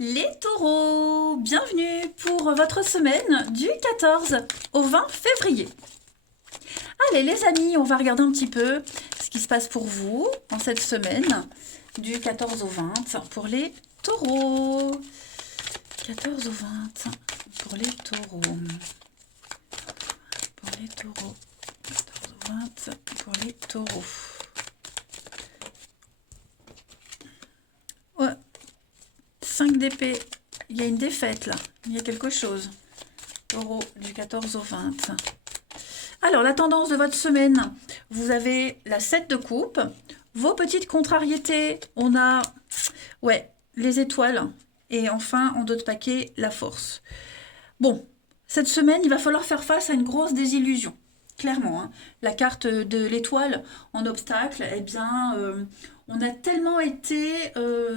Les taureaux, bienvenue pour votre semaine du 14 au 20 février. Allez les amis, on va regarder un petit peu ce qui se passe pour vous en cette semaine du 14 au 20 pour les taureaux. 14 au 20 pour les taureaux. Pour les taureaux. 14 au 20 pour les taureaux. Ouais. 5 d'épée, il y a une défaite là, il y a quelque chose. Taureau du 14 au 20. Alors, la tendance de votre semaine, vous avez la 7 de coupe. Vos petites contrariétés, on a les étoiles. Et enfin, en dos de paquet, la force. Bon, cette semaine, il va falloir faire face à une grosse désillusion. Clairement, hein. La carte de l'étoile en obstacle, eh bien, on a tellement été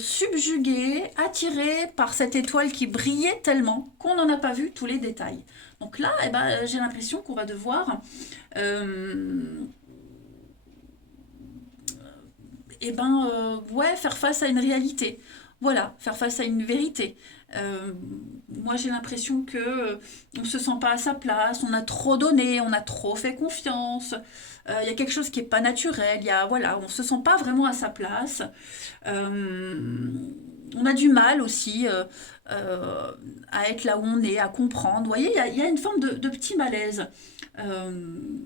subjugué, attiré par cette étoile qui brillait tellement qu'on n'en a pas vu tous les détails. Donc là, eh ben, j'ai l'impression qu'on va devoir faire face à une réalité. Voilà, faire face à une vérité. Moi, j'ai l'impression que on se sent pas à sa place, on a trop donné, on a trop fait confiance. Il y a quelque chose qui est pas naturel. On se sent pas vraiment à sa place. On a du mal aussi à être là où on est, à comprendre. Vous voyez, il y a une forme de petit malaise. Euh,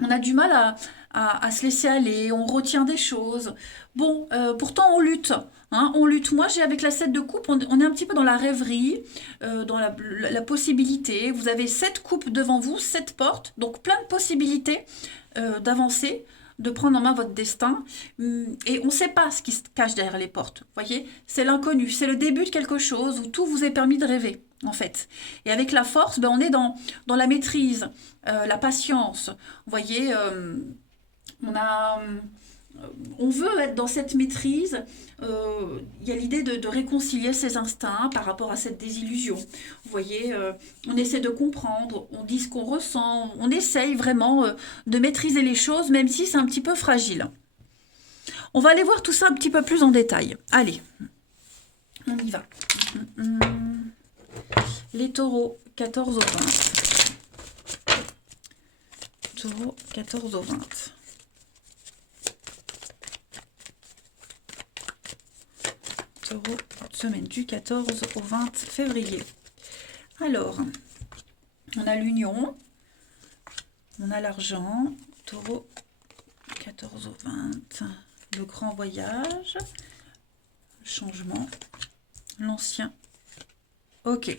on a du mal à se laisser aller, on retient des choses. Bon, pourtant on lutte. Hein, on lutte. Moi, j'ai avec la 7 de coupe, on est un petit peu dans la rêverie, dans la possibilité. Vous avez 7 coupes devant vous, 7 portes, donc plein de possibilités d'avancer, de prendre en main votre destin. Et on ne sait pas ce qui se cache derrière les portes. Vous voyez, c'est l'inconnu, c'est le début de quelque chose où tout vous est permis de rêver, en fait. Et avec la force, ben, on est dans la maîtrise, la patience. Vous voyez, on a, on veut être dans cette maîtrise. Il y a l'idée de réconcilier ses instincts par rapport à cette désillusion. Vous voyez, on essaie de comprendre, on dit ce qu'on ressent, on essaye vraiment de maîtriser les choses, même si c'est un petit peu fragile. On va aller voir tout ça un petit peu plus en détail. Allez, on y va. Les taureaux, 14 au 20. Taureau, 14 au 20. Taureau, semaine du 14 au 20 février. Alors, on a l'union, on a l'argent, taureau, 14 au 20, le grand voyage, le changement, l'ancien. Ok.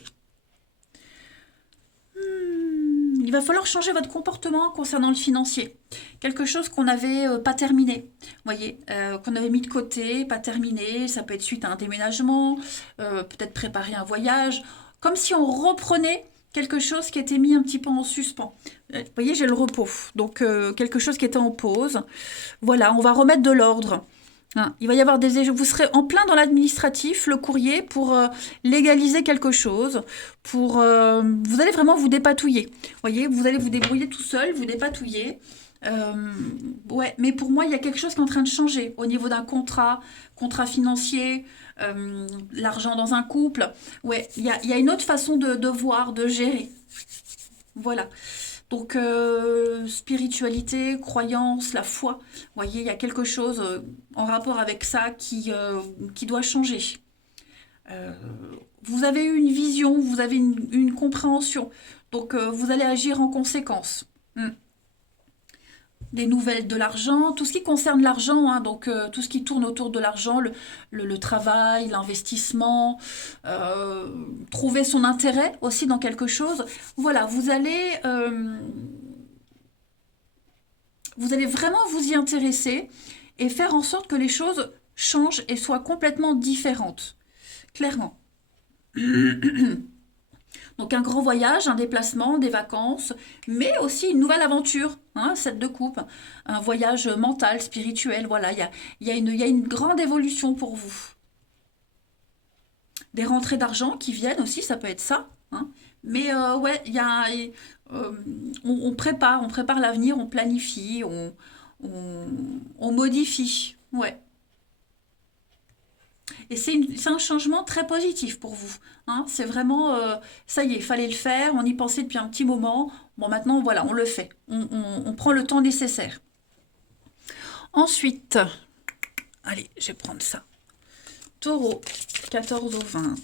Il va falloir changer votre comportement concernant le financier. Quelque chose qu'on n'avait pas terminé, voyez, qu'on avait mis de côté, pas terminé. Ça peut être suite à un déménagement, peut-être préparer un voyage, comme si on reprenait quelque chose qui était mis un petit peu en suspens. Vous voyez, j'ai le repos, donc quelque chose qui était en pause. Voilà, on va remettre de l'ordre. Hein, il va y avoir vous serez en plein dans l'administratif, le courrier, pour légaliser quelque chose, vous allez vraiment vous dépatouiller. Vous voyez, vous allez vous débrouiller tout seul, vous dépatouiller. Mais pour moi, il y a quelque chose qui est en train de changer au niveau d'un contrat financier, l'argent dans un couple. Ouais, il y a une autre façon de voir, de gérer. Voilà. Donc, spiritualité, croyance, la foi, vous voyez, il y a quelque chose en rapport avec ça qui doit changer. Euh, vous avez eu une vision, vous avez une compréhension, donc vous allez agir en conséquence. Des nouvelles de l'argent, tout ce qui concerne l'argent, hein, donc tout ce qui tourne autour de l'argent, le travail, l'investissement, trouver son intérêt aussi dans quelque chose. Voilà, vous allez vraiment vous y intéresser et faire en sorte que les choses changent et soient complètement différentes. Clairement. Donc un grand voyage, un déplacement, des vacances, mais aussi une nouvelle aventure, hein, cette de coupe, un voyage mental, spirituel, voilà, il y a une grande évolution pour vous. Des rentrées d'argent qui viennent aussi, ça peut être ça, hein. Mais il y a, euh, on prépare l'avenir, on planifie, on modifie, ouais. Et c'est un changement très positif pour vous. Hein. C'est vraiment, ça y est, il fallait le faire, on y pensait depuis un petit moment. Bon, maintenant, voilà, on le fait. On prend le temps nécessaire. Ensuite, allez, je vais prendre ça. Taureau, 14 au 20.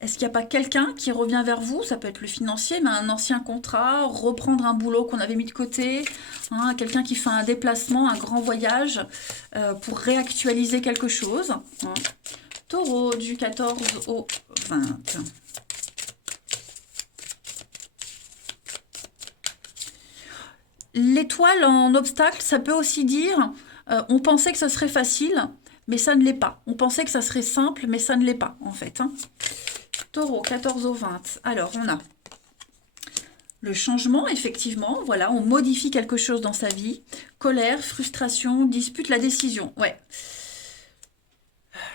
Est-ce qu'il n'y a pas quelqu'un qui revient vers vous? Ça peut être le financier, mais un ancien contrat, reprendre un boulot qu'on avait mis de côté, hein, quelqu'un qui fait un déplacement, un grand voyage pour réactualiser quelque chose. Hein. Taureau, du 14 au 20. L'étoile en obstacle, ça peut aussi dire on pensait que ce serait facile, mais ça ne l'est pas. On pensait que ça serait simple, mais ça ne l'est pas, en fait. Hein. Taureau, 14 au 20. Alors, on a le changement, effectivement. Voilà, on modifie quelque chose dans sa vie. Colère, frustration, dispute, la décision. Ouais.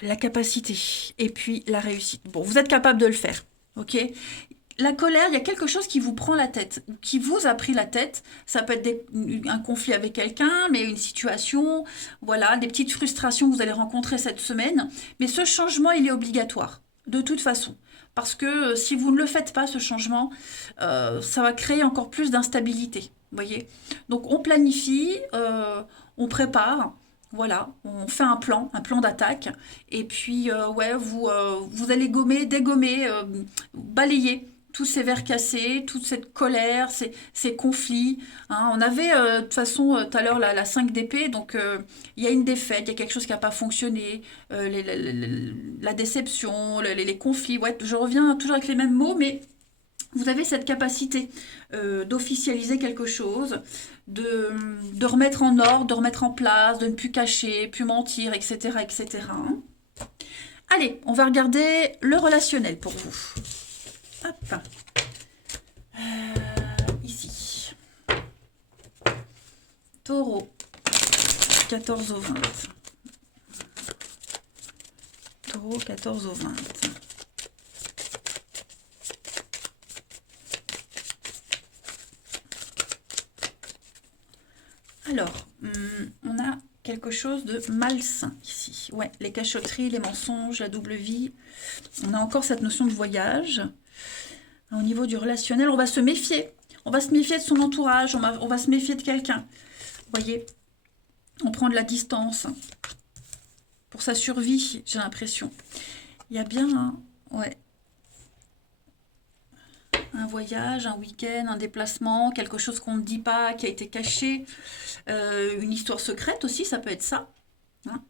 La capacité. Et puis, la réussite. Bon, vous êtes capable de le faire. OK? La colère, il y a quelque chose qui vous prend la tête, qui vous a pris la tête. Ça peut être un conflit avec quelqu'un, mais une situation, voilà, des petites frustrations que vous allez rencontrer cette semaine. Mais ce changement, il est obligatoire, de toute façon. Parce que si vous ne le faites pas, ce changement, ça va créer encore plus d'instabilité. Voyez. Donc on planifie, on prépare. Voilà, on fait un plan d'attaque, et puis ouais, vous allez gommer, dégommer, balayer tous ces verres cassés, toute cette colère, ces conflits. Hein. On avait de toute façon tout à l'heure la 5 d'épée, donc il y a une défaite, il y a quelque chose qui n'a pas fonctionné, la déception, les conflits. Ouais, je reviens toujours avec les mêmes mots, mais vous avez cette capacité d'officialiser quelque chose, de remettre en ordre, de remettre en place, de ne plus cacher, plus mentir, etc. etc. Hein. Allez, on va regarder le relationnel pour vous. Hop. Ici. Taureau, 14 au 20. Taureau, 14 au 20. Alors, on a quelque chose de malsain ici. Ouais, les cachotteries, les mensonges, la double vie. On a encore cette notion de voyage. Au niveau du relationnel, on va se méfier. On va se méfier de son entourage, on va se méfier de quelqu'un. Vous voyez, on prend de la distance. Pour sa survie, j'ai l'impression. Il y a bien un voyage, un week-end, un déplacement, quelque chose qu'on ne dit pas, qui a été caché. Une histoire secrète aussi, ça peut être ça. Hein.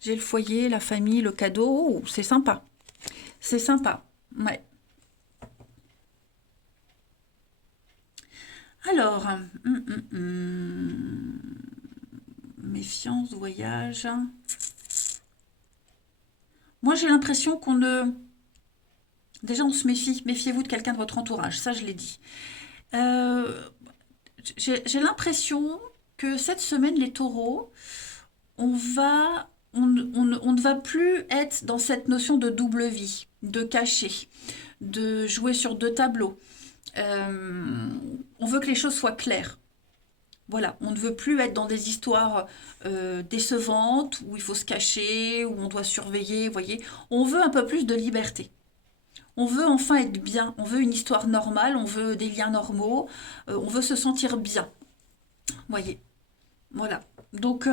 J'ai le foyer, la famille, le cadeau. Oh, c'est sympa. C'est sympa. Ouais. Alors, méfiance, voyage. Moi, j'ai l'impression qu'on ne... Déjà, on se méfie. Méfiez-vous de quelqu'un de votre entourage. Ça, je l'ai dit. Euh, j'ai l'impression que cette semaine, les taureaux, on ne va plus être dans cette notion de double vie, de cacher, de jouer sur deux tableaux. On veut que les choses soient claires. Voilà, on ne veut plus être dans des histoires décevantes, où il faut se cacher, où on doit surveiller, vous voyez. On veut un peu plus de liberté. On veut enfin être bien, on veut une histoire normale, on veut des liens normaux, on veut se sentir bien, vous voyez. Voilà. Donc,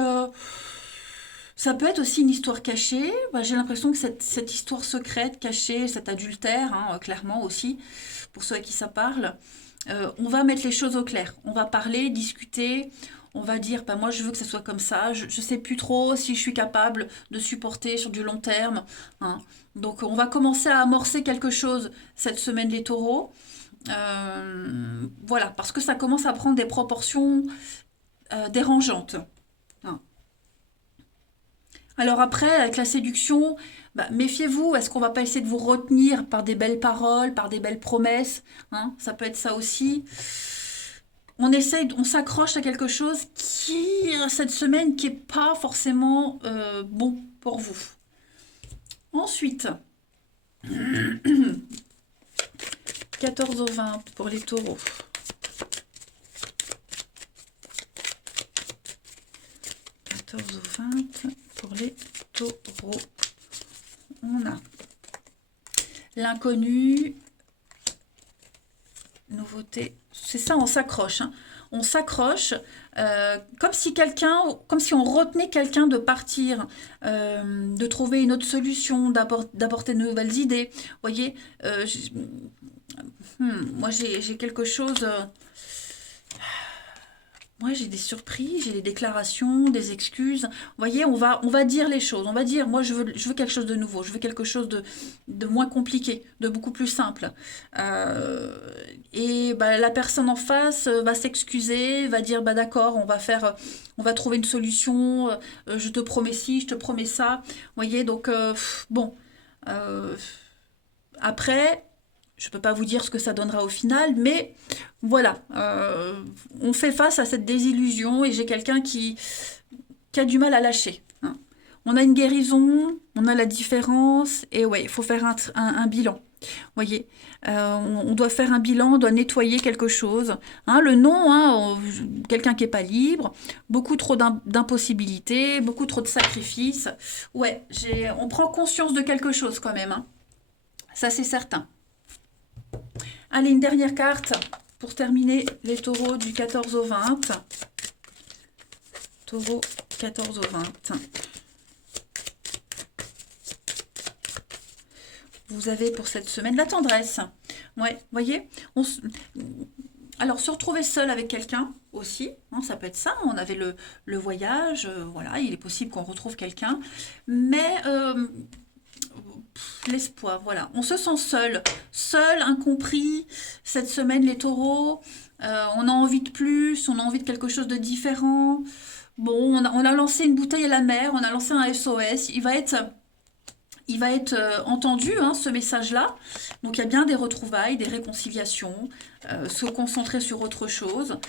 ça peut être aussi une histoire cachée. Bah, j'ai l'impression que cette histoire secrète, cachée, cet adultère, hein, clairement aussi, pour ceux à qui ça parle, on va mettre les choses au clair. On va parler, discuter. On va dire, bah, moi je veux que ça soit comme ça. Je ne sais plus trop si je suis capable de supporter sur du long terme. Hein. Donc on va commencer à amorcer quelque chose cette semaine les taureaux. Voilà, parce que ça commence à prendre des proportions dérangeantes. Hein. Alors après, avec la séduction, bah, méfiez-vous, est-ce qu'on va pas essayer de vous retenir par des belles paroles, par des belles promesses, hein. Ça peut être ça aussi. On essaye, on s'accroche à quelque chose qui, cette semaine, qui est pas forcément bon pour vous. Ensuite, 14 au 20 pour les taureaux. 14 au 20 pour les taureaux. On a l'inconnu, nouveauté. C'est ça, on s'accroche. Hein. On s'accroche comme si on retenait quelqu'un de partir, de trouver une autre solution, d'apporter de nouvelles idées. Vous voyez, moi j'ai quelque chose. Moi, j'ai des surprises, j'ai des déclarations, des excuses. Vous voyez, on va dire les choses. On va dire, moi, je veux quelque chose de nouveau. Je veux quelque chose de moins compliqué, de beaucoup plus simple. Et bah, la personne en face va s'excuser, va dire, bah d'accord, on va trouver une solution. Je te promets ci, je te promets ça. Vous voyez, donc bon. Euh, Après, je ne peux pas vous dire ce que ça donnera au final, mais voilà, on fait face à cette désillusion et j'ai quelqu'un qui a du mal à lâcher. Hein. On a une guérison, on a la différence, et ouais, il faut faire un bilan. Vous voyez, on doit faire un bilan, on doit nettoyer quelque chose. Hein, le non, hein, quelqu'un qui n'est pas libre, beaucoup trop d'impossibilités, beaucoup trop de sacrifices. Ouais, on prend conscience de quelque chose quand même. Hein. Ça, c'est certain. Allez, une dernière carte pour terminer les taureaux du 14 au 20. Taureau 14 au 20. Vous avez pour cette semaine la tendresse. Ouais, voyez, alors, se retrouver seul avec quelqu'un aussi, hein, ça peut être ça. On avait le voyage, voilà, il est possible qu'on retrouve quelqu'un. Mais l'espoir, voilà. On se sent seul, incompris. Cette semaine, les taureaux, on a envie de plus, on a envie de quelque chose de différent. Bon, on a lancé une bouteille à la mer, on a lancé un SOS. Il va être entendu, hein, ce message-là. Donc, il y a bien des retrouvailles, des réconciliations, se concentrer sur autre chose.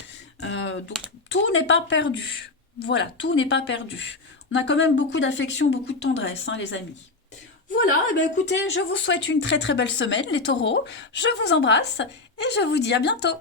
Donc, tout n'est pas perdu. Voilà, tout n'est pas perdu. On a quand même beaucoup d'affection, beaucoup de tendresse, hein, les amis. Voilà, eh bien, écoutez, je vous souhaite une très très belle semaine, les taureaux. Je vous embrasse et je vous dis à bientôt.